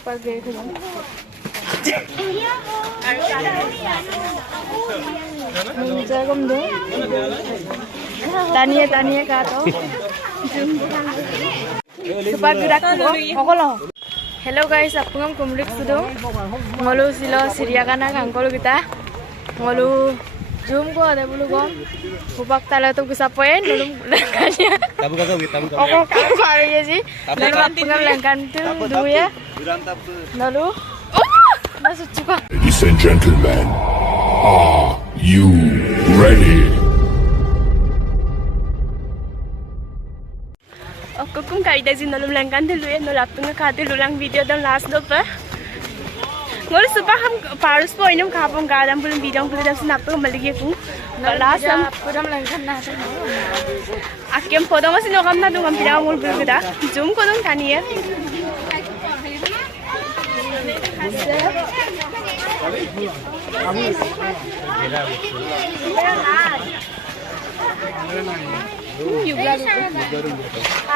Pagi itu. Jago dong. Tania kato. Super gerak ko. Okolo. Hello guys, apungam kumrik sudo. Ngolu silo Siriakana kangkol kita. Ngolu zoom ko ada bulu gom. Hupak tala tu bisa poin belum langkannya. Tabu kita. Okol kamu ada ya sih. Lalu apungam langkan tu dulu ya. Lalu. Masuk juga. Ladies and gentlemen, are you ready? Aku kum kali dah zin nolong langkan dulu ya, nolong apungam kade lulang video dan last dopa. Ngor supa ham parus po inum kapong gadam pulun video pulun dam sin apungam maligi aku. Last ham Pudam langkan na sa. akyam podong masin okam na dong am pinang mul pulun kita. Zoom ko dong kaniya.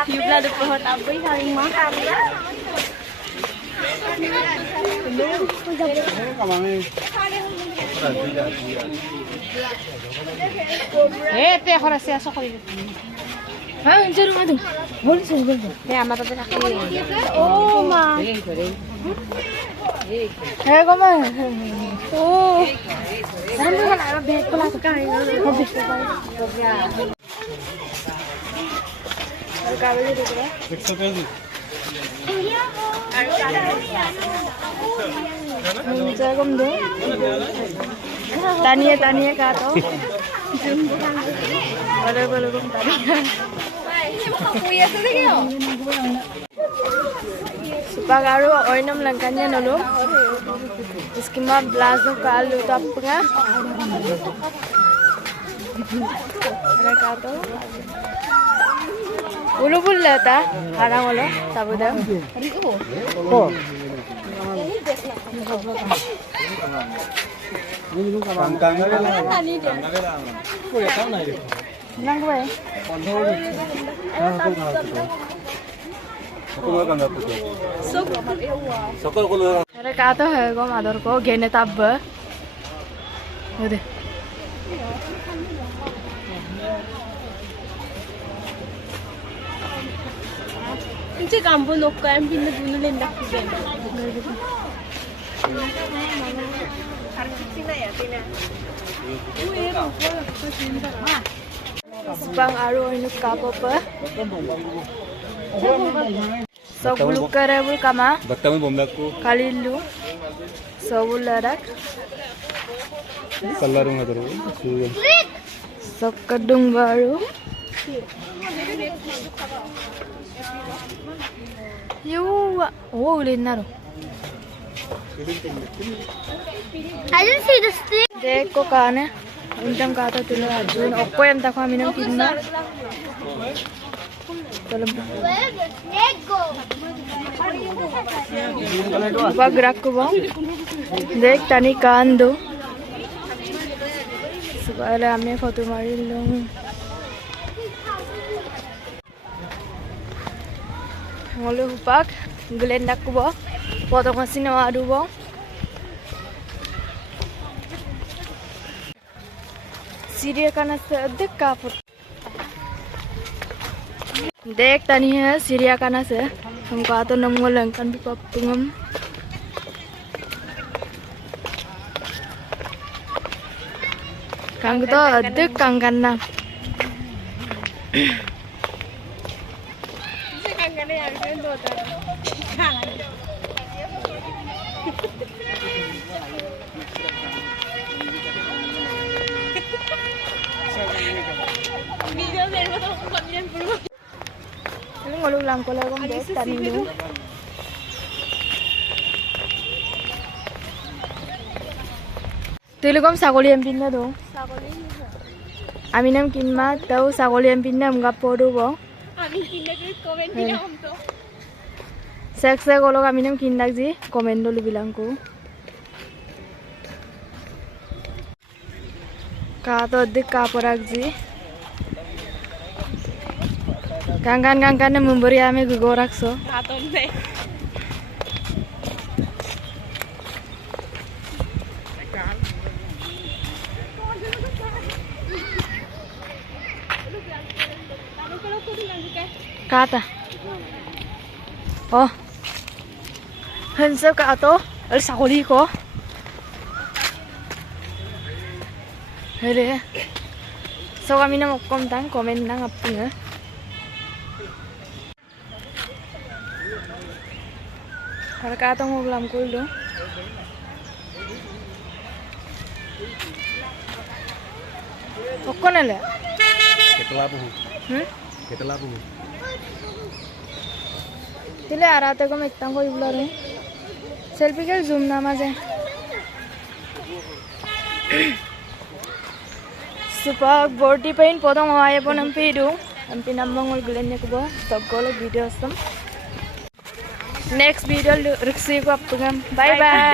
Yubla do pohon aboy saling makan. Te ahora se aso kali. Ah, jarum adu. Boleh sih boleh. Te ama tata nak. Oh ma. Koma. Oh. Jarum kan ada beg pula tu kan. Habis tu kan. Kabel itu kan. 100 peso. Jago dong. Tania kato. Boleh gom tania. Supagaru oinam langkannya nolo. Iskima blazo kalu tapnga. Ada kato. Ulu bulla ta harang olo tabuda. Oh. Nang gue. Ada kato hai ko mador ko gene tabba. Udah. Inci kampung nokka yang pindah dulu lendak juga. Bang aru ini kapo pa. Sok bulu kare bulu kama. Battamu bomlaku. Kalilu. Sok bulu larak. Kallarung adaru. Sok kedung baru. Yuwa. Oh, ulinaro. I didn't see the stick. Dek ko kane. Untam kata tulo ajun. Okko yang tak kami nang kinna. Kalau Bagrak ko bang. Dek tani kando. Supaya kami foto marilong. Ngolu hupak gelendak ko ba. Foto kasi na adu ba. Siriakana से अधिक कापुर देख तनी है Siriakana से हमको आतो नमो Lankan भी पपुंगम कंग तो अधिक कंगन ना Kangen ya, kan tuh video dari foto konten dulu. Ini ngolu lang ko lang kung dek tani lu. Tulugom sagoli yang pindah dong. Aminam kinma tahu sagoli yang pindah enggak podo bang. Amin pindah ke komen bilang om tuh. Sek kalau aminam kindak sih komen dulu bilangku. Kato dik kaporak sih. Kangkan memberi ame gugorak so. Atom deh. kata. Oh. Hansel ka ato, al sakuli ko. Hele. So kami na magkomtang, comment na ngaping ha. Para ka atong ulam ko do. Okko na le. Ketela po. Ketela po. Tile arate ko mitang ko iblo re. Selfie कर zoom ना मजे super body pain potong away po ng pido ang pinambang ulgulan niya ko ba tagkolog video sam next video riksi ko up bye bye